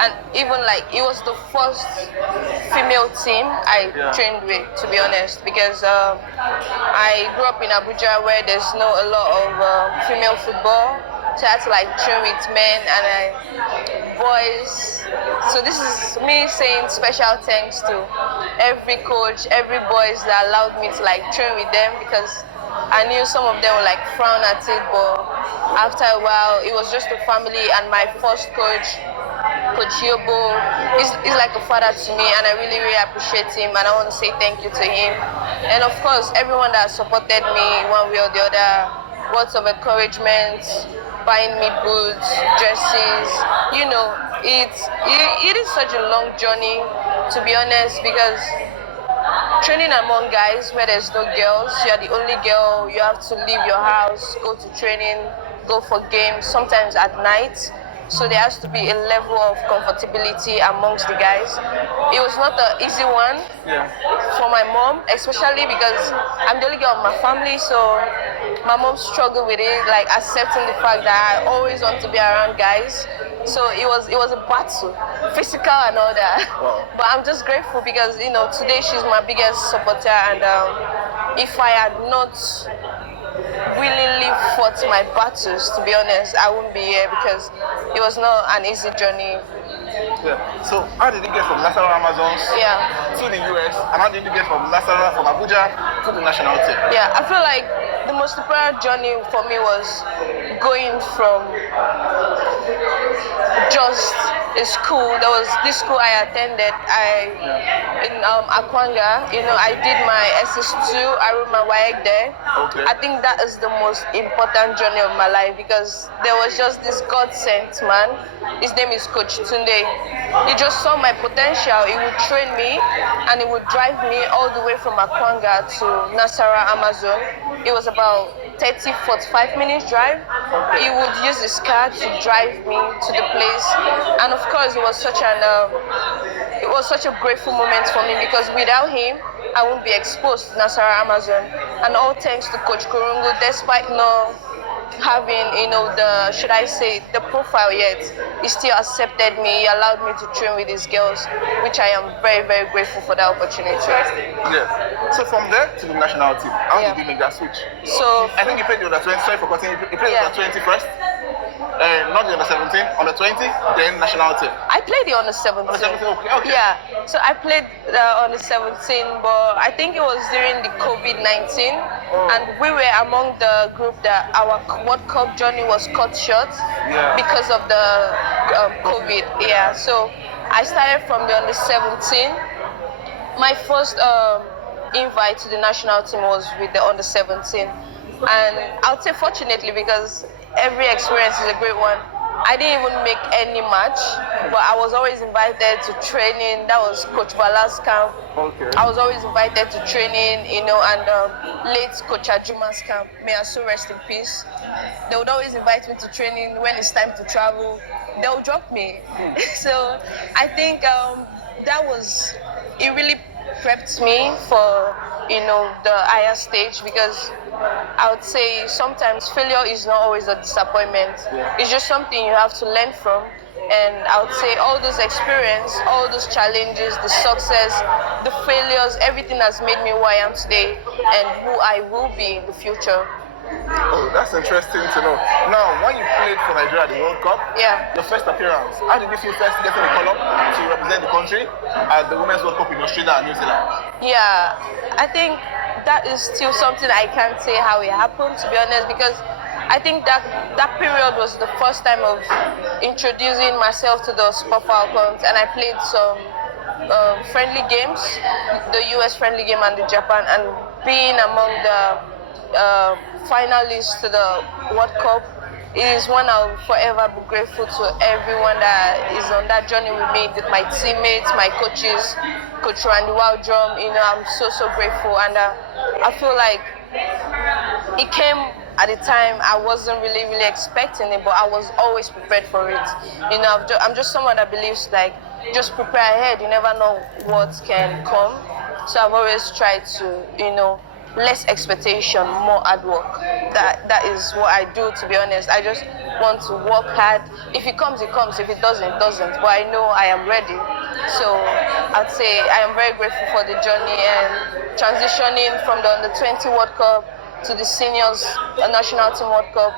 and even like it was the first female team I trained with, to be honest, because I grew up in Abuja where there's a lot of female football, so I had to like train with men and boys. So this is me saying special thanks to every coach, every boys that allowed me to like train with them, because I knew some of them would like frown at it, but after a while it was just a family. And my first coach, Coach Yobo, is like a father to me, and I really, really appreciate him, and I want to say thank you to him. And of course, everyone that supported me one way or the other, words of encouragement, buying me boots, dresses, it is such a long journey, to be honest, because training among guys where there's no girls, you're the only girl, you have to leave your house, go to training, go for games, sometimes at night. So there has to be a level of comfortability amongst the guys. It was not an easy one for my mom, especially because I'm the only girl of my family, so my mom struggled with it, like accepting the fact that I always want to be around guys. So it was a battle, physical and all that. Wow. But I'm just grateful because today she's my biggest supporter, and if I had not willingly fought my battles, to be honest, I wouldn't be here, because it was not an easy journey. Yeah. So how did you get from Nasarawa Amazons to the US, and how did you get from Nasarawa, from Abuja to the national team? Yeah, I feel like the most important journey for me was going from just a school. There was this school I attended, in Akwanga. I did my SS2, I wrote my WAEC there. Okay. I think that is the most important journey of my life, because there was just this God-sent man. His name is Coach Tunde. He just saw my potential. He would train me, and he would drive me all the way from Akwanga to Nasarawa Amazon. It was about 30-45 minutes drive. He would use his car to drive me to the place, and of course it was such a grateful moment for me, because without him I wouldn't be exposed to Nasarawa Amazon. And all thanks to Coach Kurungu, despite not having the profile yet, he still accepted me. He allowed me to train with his girls, which I am very, very grateful for that opportunity. Yeah. So from there to the national team, how did you make that switch? So I think you played the under 20. Sorry for cutting. You played the under 20 first. Not the under 17, under 20, then national team. I played the under 17. Under 17, okay. Yeah, so I played the under 17, but I think it was during the COVID-19, and we were among the group that our World Cup journey was cut short because of the COVID. Yeah, so I started from the under 17. My first invite to the national team was with the under 17, and I would say fortunately, because every experience is a great one, I didn't even make any match, but I was always invited to training. That was Coach Bala's camp. Okay. I was always invited to training, and late Coach Ajuma's camp. May I so rest in peace. They would always invite me to training. When it's time to travel, they'll drop me. So I think it really prepped me for the higher stage, because I would say sometimes failure is not always a disappointment. It's just something you have to learn from. And I would say all those experience, all those challenges, the success, the failures, everything has made me who I am today and who I will be in the future. Oh, that's interesting to know. Now, when you played for Nigeria at the World Cup, your first appearance, how did you feel first getting the call-up to represent the country at the Women's World Cup in Australia and New Zealand? Yeah, I think that is still something I can't say how it happened, to be honest, because I think that period was the first time of introducing myself to the Super Falcons, and I played some friendly games, the US friendly game and the Japan, and being among the finalists to the World Cup is one I'll forever be grateful to everyone that is on that journey with me, my teammates, my coaches, Coach Randy Waldrum. I'm so grateful, and I feel like it came at a time I wasn't really expecting it, but I was always prepared for it. I'm just someone that believes like just prepare ahead. You never know what can come. So I've always tried to, less expectation, more hard work. That is what I do, to be honest. I just want to work hard. If it comes, it comes. If it doesn't, it doesn't. But I know I am ready. So I'd say I am very grateful for the journey and transitioning from the Under-20 World Cup to the seniors national team World Cup.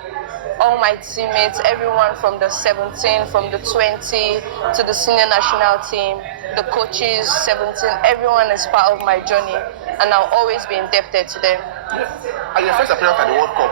All my teammates, everyone from the 17, from the 20 to the senior national team, the coaches, 17, everyone is part of my journey, and I'll always be indebted to them. And your first appearance at the World Cup,